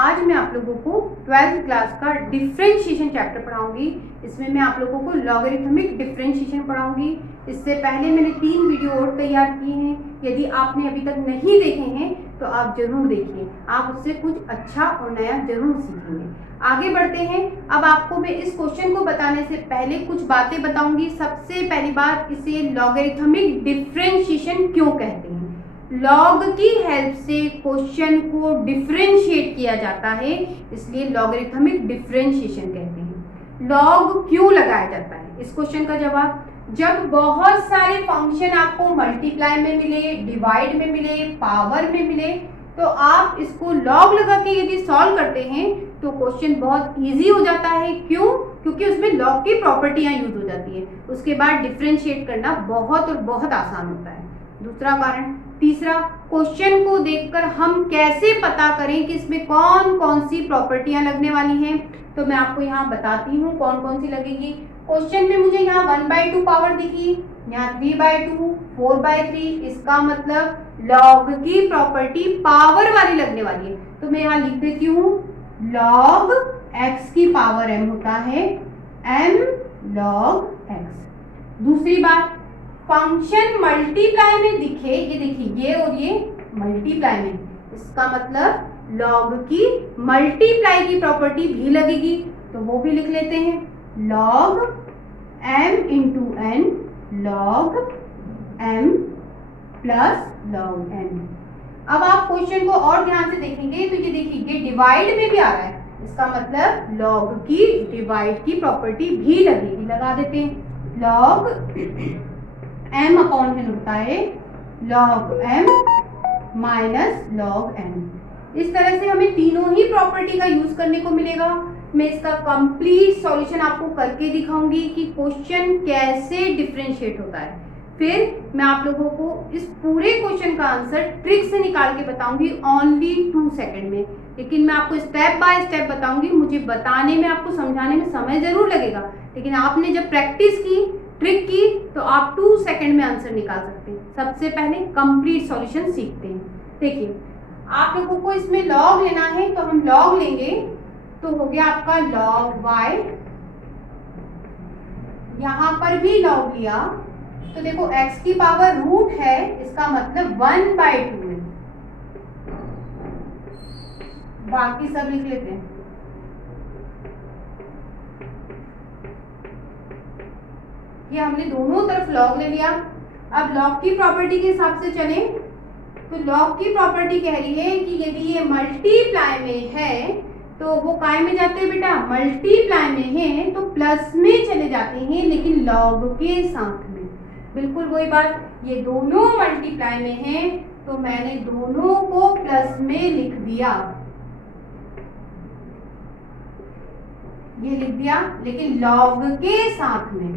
आज मैं आप लोगों को 12th क्लास का डिफरेंशिएशन चैप्टर पढ़ाऊंगी। इसमें मैं आप लोगों को लॉगरिथमिक डिफरेंशिएशन पढ़ाऊंगी। इससे पहले मैंने 3 वीडियो और तैयार किए हैं। यदि आपने अभी तक नहीं देखे हैं तो आप जरूर देखिए, आप उससे कुछ अच्छा और नया जरूर सीखेंगे। आगे बढ़ते हैं। अब आपको मैं इस क्वेश्चन को बताने से पहले कुछ बातें बताऊंगी। सबसे पहली बात, इसे लॉगरिथमिक डिफरेंशिएशन क्यों कहते हैं। लॉग की हेल्प से क्वेश्चन को डिफरेंशिएट किया जाता है, इसलिए लॉगरिथमिक डिफरेंशिएशन कहते हैं। लॉग क्यों लगाया जाता है, इस क्वेश्चन का जवाब, जब बहुत सारे फंक्शन आपको मल्टीप्लाई में मिले, डिवाइड में मिले, पावर में मिले, तो आप इसको लॉग लगा के यदि सॉल्व करते हैं तो क्वेश्चन बहुत इजी हो जाता है। क्यों? क्योंकि उसमें लॉग की प्रॉपर्टियां यूज हो जाती है। उसके बाद डिफरेंशिएट करना बहुत और बहुत आसान होता है। दूसरा कारण। तीसरा, क्वेश्चन को देखकर हम कैसे पता करें कि इसमें कौन कौन सी प्रॉपर्टियां लगने वाली हैं, तो मैं आपको यहाँ बताती हूँ कौन कौन सी लगेगी। क्वेश्चन में मुझे यहाँ 1/2 पावर दिखी, यहाँ 3/2, 4/3, इसका मतलब लॉग की प्रॉपर्टी पावर वाली लगने वाली है। तो मैं यहाँ लिख देती हूँ लॉग x की पावर m होता है m log x। दूसरी बात, फंक्शन मल्टीप्लाई में दिखे, ये देखिए ये और ये मल्टीप्लाई में, इसका मतलब लॉग की मल्टीप्लाई की प्रॉपर्टी भी लगेगी, तो वो भी लिख लेते हैं log m into n log m plus log n। अब आप क्वेश्चन को और ध्यान से देखेंगे तो ये देखिए ये डिवाइड में भी आ रहा है, इसका मतलब लॉग की डिवाइड की प्रॉपर्टी भी लगेगी। लगा देते हैं लॉग m अपॉन n होता है log m minus log n। इस तरह से हमें तीनों ही प्रॉपर्टी का यूज करने को मिलेगा। मैं इसका कंप्लीट सॉल्यूशन आपको करके दिखाऊंगी कि क्वेश्चन कैसे डिफरेंशिएट होता है। फिर मैं आप लोगों को इस पूरे क्वेश्चन का आंसर ट्रिक से निकाल के बताऊंगी ओनली 2 सेकंड में, लेकिन मैं आपको स्टेप बाय स्टेप बताऊंगी। मुझे बताने में, आपको समझाने में समय जरूर लगेगा, लेकिन आपने जब प्रैक्टिस की, ट्रिक की, तो आप 2 सेकंड में आंसर निकाल सकते हैं। सबसे पहले कंप्लीट सॉल्यूशन सीखते हैं। देखिए, आप लोगों को इसमें लॉग लेना है, तो हम लॉग लेंगे, तो हो गया आपका log y। यहां पर भी लॉग लिया, तो देखो x की पावर रूट है, इसका मतलब 1/2 है। बाकी सब लिख लेते हैं। ये हमने दोनों तरफ लॉग ले लिया। अब लॉग की प्रॉपर्टी के हिसाब से चलें, तो लॉग की प्रॉपर्टी कह रही है कि यदि ये मल्टीप्लाई में है तो वो काय में जाते हैं बेटा, मल्टीप्लाई में है तो प्लस में चले जाते हैं, लेकिन लॉग के साथ में। बिल्कुल वही बात, ये दोनों मल्टीप्लाई में है तो मैंने दोनों को प्लस में लिख दिया, ये लिख दिया, लेकिन लॉग के साथ में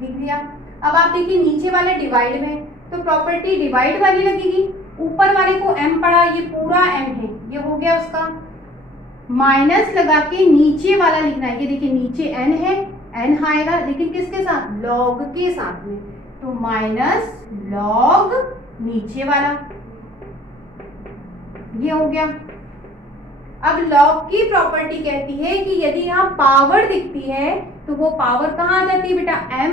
लिख दिया। अब आप देखिए नीचे वाले डिवाइड में, तो प्रॉपर्टी डिवाइड वाली लगेगी। ऊपर वाले को m पड़ा, ये पूरा m है, ये हो गया उसका। माइनस लगा के नीचे वाला लिखना है, ये देखिए नीचे n है, n आएगा, लेकिन किसके साथ, लॉग के साथ में, तो माइनस लॉग नीचे वाला, ये हो गया। अब लॉग की प्रॉपर्टी कहती है कि यदि यहाँ पावर दिखती है तो वो पावर कहाँ आ जाती है बेटा, m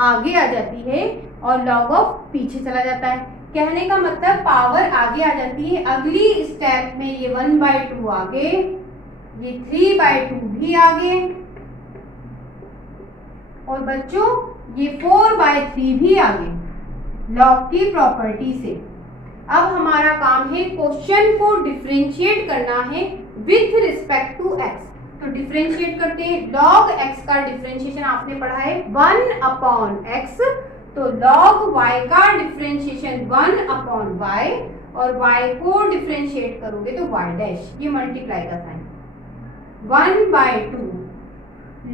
आगे आ जाती है और log ऑफ पीछे चला जाता है। कहने का मतलब पावर आगे आ जाती है, अगली स्टेप में ये 1/2 आगे, ये 3/2 भी आगे, और बच्चों ये 4/3 भी आगे लॉग की प्रॉपर्टी से। अब हमारा काम है क्वेश्चन को डिफरेंशिएट करना है विथ रिस्पेक्ट टू x। तो डिफरेंशिएट करते हैं। log x का डिफरेंशिएशन आपने पढ़ा है 1/x, तो log y का डिफरेंशिएशन 1/y, और y को डिफरेंशिएट करोगे तो y डैश, ये मल्टीप्लाई का साइन, 1/2।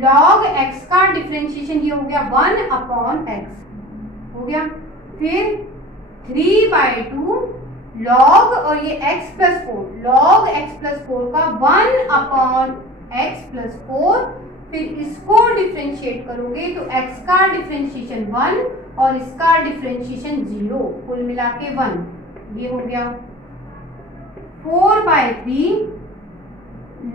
log x का डिफरेंशिएशन ये हो गया 1/x हो गया, फिर 3/2 log, और ये x plus 4, log x plus 4 का 1/x प्लस 4, फिर इसको डिफरेंशिएट करोगे तो x का डिफरेंशिएशन 1 और इसका डिफरेंशिएशन 0, कुल मिला के 1, ये हो गया 4/3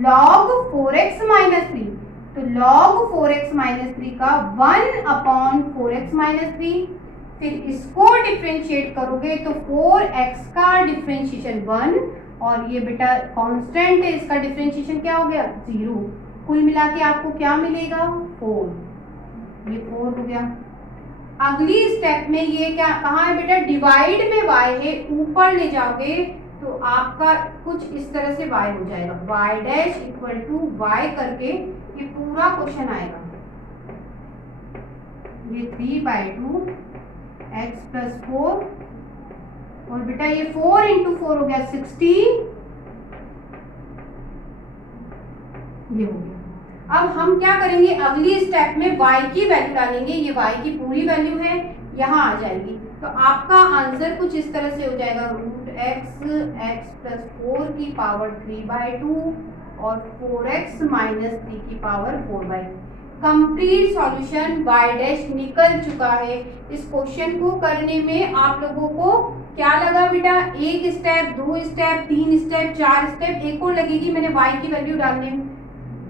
log 4x माइनस 3, तो log 4x माइनस 3 का 1 अपॉन 4x माइनस 3, फिर इसको डिफ्रेंशिएट करोगे तो 4x का डिफ्रेंशिएशन 1, और ये बेटा कांस्टेंट है, इसका डिफ्रेंशिएशन क्या हो गया 0। कुल मिला के आपको क्या मिलेगा 4, ये 4 हो गया। अगली स्टेप में ये क्या कहाँ है बेटा, डिवाइड में y है, ऊपर ले जाओगे तो आपका कुछ इस तरह से y हो जाएगा, y dash equal to y करके ये पूरा क्वेश्चन आएगा। ये 3/2 x प्लस 4, और बेटा ये 4 इंटू 4 हो गया 16, ये हो गया। अब हम क्या करेंगे, अगली स्टेप में y की वैल्यू डालेंगे, ये y की पूरी वैल्यू है, यहाँ आ जाएगी, तो आपका आंसर कुछ इस तरह से हो जाएगा, रूट x प्लस 4 की पावर 3/2 और 4x माइनस 3 की power 4/2। Complete solution y dash निकल चुका है। इस क्वेश्चन को करने में आप लोगों को क्या लगा बेटा, 1 स्टेप, 2 स्टेप, 3 स्टेप, 4 स्टेप, एक और लगेगी, मैंने y की वैल्यू डालने में,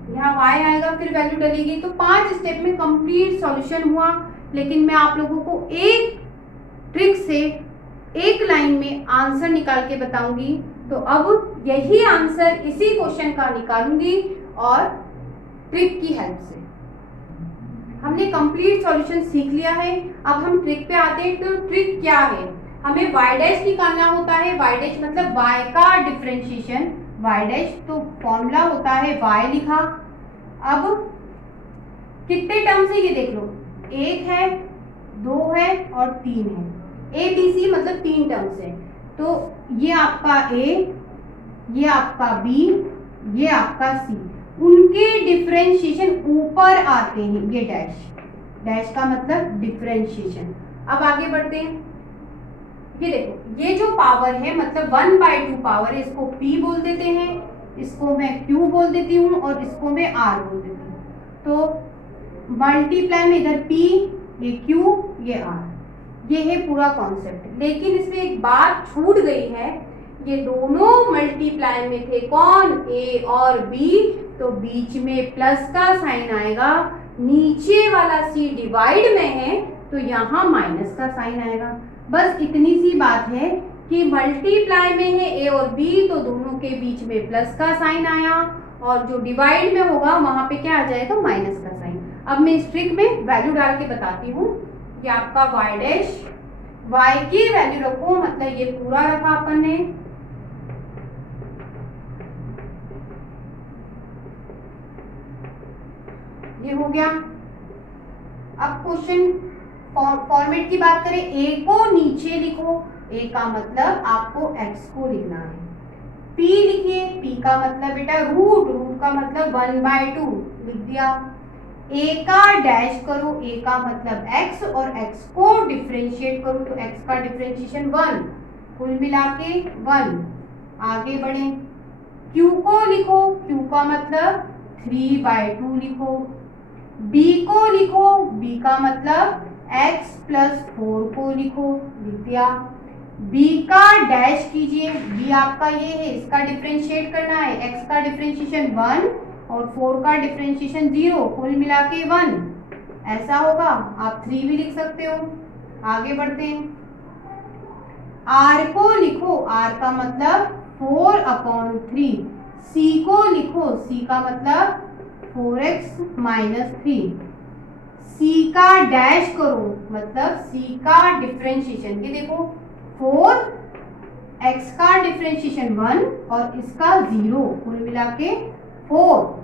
यहाँ y आएगा फिर वैल्यू डलेगी, तो 5 स्टेप में कंप्लीट सॉल्यूशन हुआ। लेकिन मैं आप लोगों को एक ट्रिक से एक लाइन में आंसर निकाल के बताऊंगी, तो अब यही आंसर इसी क्वेश्चन का निकालूंगी और ट्रिक की हेल्प से। हमने कंप्लीट सॉल्यूशन सीख लिया है, अब हम ट्रिक पे आते हैं। तो ट्रिक क्या है, हमें y डैश निकालना होता है, y डैश मतलब y का डिफरेंशिएशन, y डैश तो फॉर्मूला होता है y लिखा। अब कितने टर्म्स है ये देख लो, 1 है, 2 है और 3 है, a b c मतलब 3 टर्म्स है। तो ये आपका a, ये आपका b, ये आपका c, उनके डिफरेंशिएशन ऊपर आते हैं, ये डैश, डैश का मतलब डिफरेंशिएशन। अब आगे बढ़ते हैं, ये देखो ये जो पावर है मतलब 1/2 पावर है, इसको p बोल देते हैं, इसको मैं q बोल देती हूँ और इसको मैं r बोल देती हूँ। तो मल्टीप्लाई में इधर p, ये q, ये r, ये है पूरा कॉन्सेप्ट। लेकिन इसमें एक बात छूट गई है, ये दोनों मल्टीप्लाई में थे कौन, a और b, तो बीच में प्लस का साइन आएगा, नीचे वाला c डिवाइड में है तो यहाँ माइनस का साइन आएगा। बस इतनी सी बात है कि मल्टीप्लाई में है a और b, तो दोनों के बीच में प्लस का साइन आया, और जो डिवाइड में होगा वहां पे क्या आ जाएगा, माइनस का साइन। अब मैं इस ट्रिक में वैल्यू डाल के बताती हूँ कि आपका y डैश, y की वैल्यू रखो, मतलब ये पूरा रखा अपन ने, ये हो गया। अब क्वेश्चन फॉर्मेट की बात करें, a को नीचे लिखो, a का मतलब आपको x को लिखना है, p लिखिए, p का मतलब बेटा रूट, रूट का मतलब 1/2 लिख दिया, a का डैश करो, a का मतलब x, और x को डिफरेंशिएट करो तो x का डिफरेंशिएशन 1, कुल मिला के 1। आगे बढ़े, q को लिखो, q का मतलब 3/2 लिखो, b को लिखो, b का मतलब x प्लस 4 को लिखो, लिख दिया। b का डैश कीजिए, b आपका ये है, इसका डिफरेंशिएट करना है, x का डिफरेंशिएशन 1 और 4 का डिफरेंशिएशन 0, कुल मिला के 1, ऐसा होगा। आप 3 भी लिख सकते हो। आगे बढ़ते हैं, r को लिखो, r का मतलब 4/3, c को लिखो, c का मतलब 4x माइनस 3, c का डैश करो, मतलब c का डिफरेंशिएशन, ये देखो 4x का डिफरेंशिएशन 1 और इसका 0, कुल मिला के 4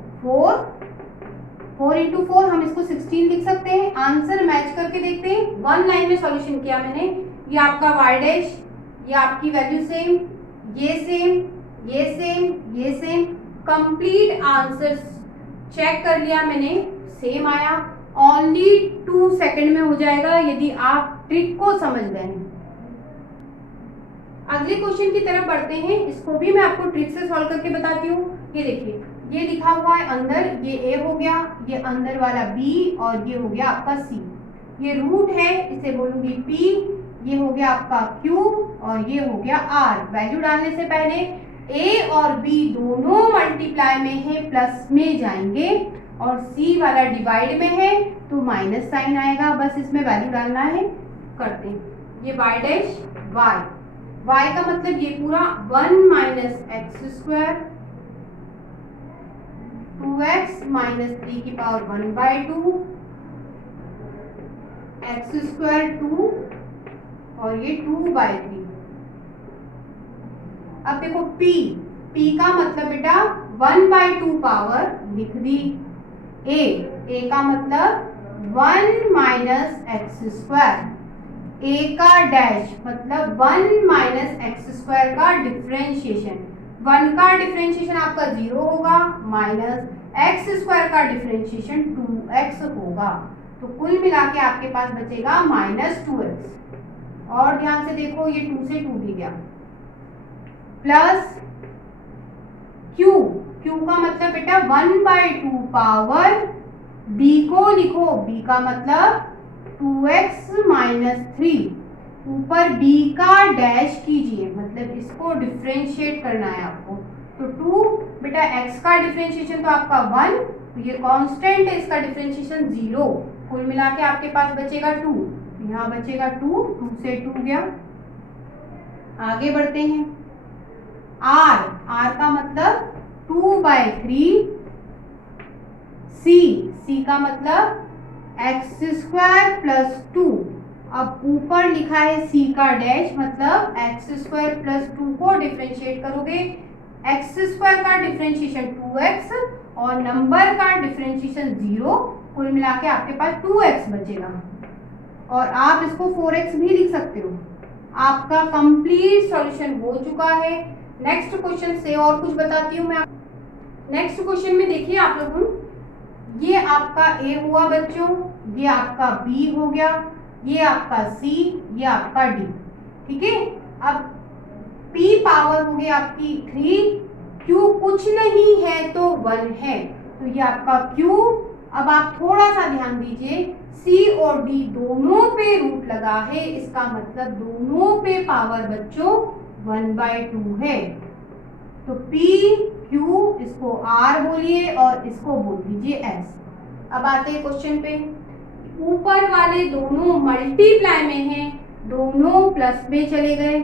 इंटू 4 हम इसको 16 लिख सकते हैं। आंसर मैच करके देखते हैं, 1 लाइन में सॉल्यूशन किया मैंने, ये आपका y डैश, ये आपकी वैल्यू सेम, ये सेम, ये सेम, ये सेम, कंप्लीट आंसर चेक कर लिया मैंने, सेम आया। ओनली 2 सेकंड में हो जाएगा यदि आप ट्रिक को समझ गए। अगले क्वेश्चन की तरफ बढ़ते हैं, इसको भी मैं आपको ट्रिक से सॉल्व करके बताती हूँ। ये देखिए, ये लिखा हुआ है अंदर, ये a हो गया, ये अंदर वाला b और ये हो गया आपका c, ये रूट है, इसे बोलूंगी p, ये हो गया आपका q और ये हो गया r। वैल्यू डालने से पहले a और b दोनों मल्टीप्लाई में है प्लस में जाएंगे और c वाला डिवाइड में है तो माइनस साइन आएगा, बस इसमें वैल्यू डालना है, करते हैं। ये y डैश y का मतलब ये पूरा 1 minus x square 2x minus 3 की पावर 1/2 एक्स स्क्वायर 2 और ये 2/3। अब देखो p का मतलब बेटा 1/2 पावर लिख दी, a का मतलब 1 माइनस एक्स स्क्वायर, a का डैश मतलब 1 माइनस एक्स स्क्वायर का डिफरेंशिएशन, 1 का डिफरेंशिएशन आपका 0 होगा माइनस एक्स स्क्वायर का डिफरेंशिएशन 2x होगा, तो कुल मिला के आपके पास बचेगा -2x। और ध्यान से देखो ये 2 से 2 भी गया, प्लस q का मतलब बेटा 1/2 पावर b को लिखो, b का मतलब 2x माइनस 3, ऊपर b का डैश कीजिए, मतलब इसको डिफरेंशिएट करना है आपको, तो 2 बेटा x का डिफरेंशिएशन तो आपका 1, तो ये कांस्टेंट है, इसका डिफरेंशिएशन 0, कुल मिला के आपके पास बचेगा 2, यहाँ बचेगा 2 से 2 गया। आगे बढ़ते हैं, r का मतलब 2/3, c का मतलब एक्स स्क्वायर प्लस 2, अब ऊपर लिखा है c का डैश मतलब एक्स स्क्वायर प्लस 2 को डिफरेंशिएट करोगे, एक्स स्क्वायर का डिफरेंशिएशन 2x और नंबर का डिफरेंशिएशन 0, कुल मिला के आपके पास 2x बचेगा, और आप इसको 4x भी लिख सकते हो। आपका कंप्लीट सॉल्यूशन हो चुका है। नेक्स्ट क्वेश्चन से और कुछ बताती हूँ मैं। नेक्स्ट क्वेश्चन में देखिए आप लोगों, ये आपका a हुआ बच्चों, ये आपका b हो गया, ये आपका c, ये आपका d, ठीक है। अब p पावर हो गई आपकी 3, q कुछ नहीं है तो 1 है, तो ये आपका q। अब आप थोड़ा सा ध्यान दीजिए, c और d दोनों पे रूट लगा है, इसका मतलब दोनों पे पावर बच्चों 1/2 है, तो p q इसको r बोलिए और इसको बोल दीजिए s। अब आते हैं क्वेश्चन पे, ऊपर वाले दोनों मल्टीप्लाई में हैं, दोनों प्लस में चले गए,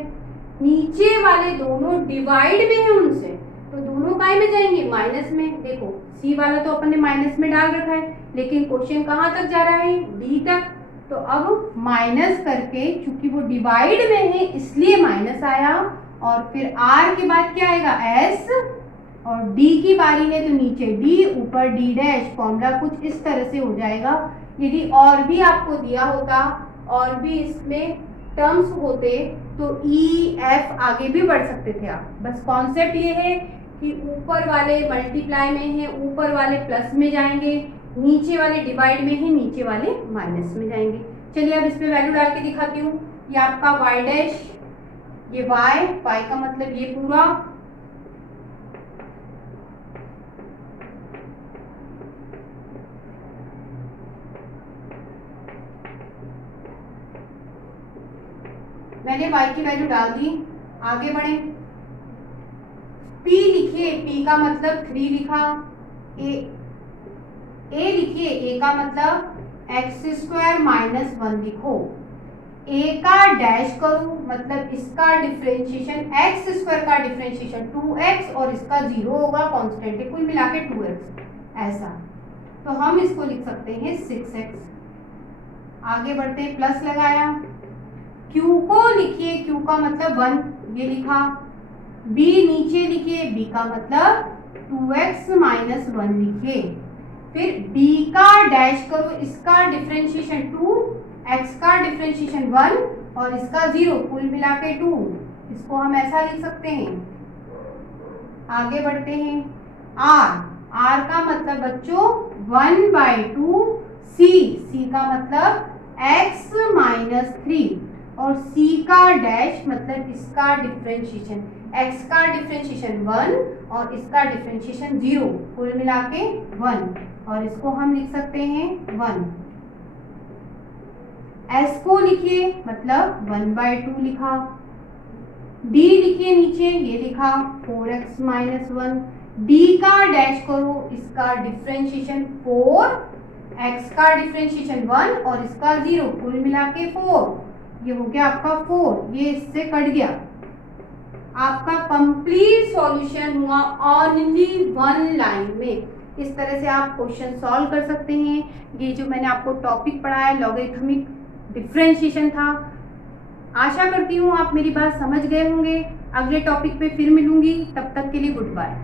नीचे वाले दोनों डिवाइड में हैं उनसे, तो दोनों काय में जाएंगे, माइनस में। देखो c वाला तो अपन ने माइनस में डाल रखा है, लेकिन क्वेश्चन कहाँ तक जा रहा है, d तक, तो अब माइनस करके, चूंकि वो डिवाइड में है इसलिए माइनस आया, और फिर r के बाद क्या आएगा s, और d की बारी है तो नीचे d ऊपर d डैश, फॉर्मूला कुछ इस तरह से हो जाएगा। यदि और भी आपको दिया होता और भी इसमें टर्म्स होते तो e f आगे भी बढ़ सकते थे आप, बस कॉन्सेप्ट ये है कि ऊपर वाले मल्टीप्लाई में है, ऊपर वाले प्लस में जाएंगे, नीचे वाले डिवाइड में है, नीचे वाले माइनस में जाएंगे। चलिए अब इस पे वैल्यू डाल के दिखाती हूँ। ये आपका y डैश, ये y का मतलब ये पूरा, मैंने y की वैल्यू डाल दी। आगे बढ़े, p लिखिए, p का मतलब 3 लिखा, a लिखिए, a का मतलब एक्स स्क्वायर माइनस 1 लिखो, a का डैश करूं मतलब इसका डिफरेंशिएशन एक्स स्क्वायर का डिफरेंशिएशन 2x और इसका 0 होगा, कांस्टेंट है, कुल मिला के 2x, ऐसा, तो हम इसको लिख सकते हैं 6x। आगे बढ़ते हैं, प्लस लगाया, q को लिखिए, q का मतलब 1, ये लिखा, b नीचे लिखिए, b का मतलब 2x माइनस 1 लिखिए, फिर b का डैश करो, इसका डिफरेंशिएशन 2, x का डिफरेंशिएशन 1 और इसका 0, कुल मिला के 2, इसको हम ऐसा लिख सकते हैं। आगे बढ़ते हैं, r का मतलब बच्चों 1/2, c का मतलब x माइनस 3 और c का डैश मतलब इसका डिफरेंशिएशन, x का डिफरेंशिएशन 1 और इसका डिफरेंशिएशन 0, कुल मिला के 1, और इसको हम लिख सकते हैं 1। s को लिखिए मतलब 1/2 लिखा, d लिखिए नीचे, ये लिखा 4x माइनस 1, डी का डैश करो, इसका डिफरेंशिएशन 4, एक्स का डिफरेंशिएशन 1 और इसका 0, कुल मिला के 4। ये हो गया आपका 4, ये इससे कट गया। आपका कंप्लीट सॉल्यूशन हुआ ओनली 1 लाइन में। इस तरह से आप क्वेश्चन सॉल्व कर सकते हैं। ये जो मैंने आपको टॉपिक पढ़ाया लॉगरिथमिक डिफरेंशिएशन था। आशा करती हूँ आप मेरी बात समझ गए होंगे। अगले टॉपिक पे फिर मिलूंगी, तब तक के लिए गुड बाय।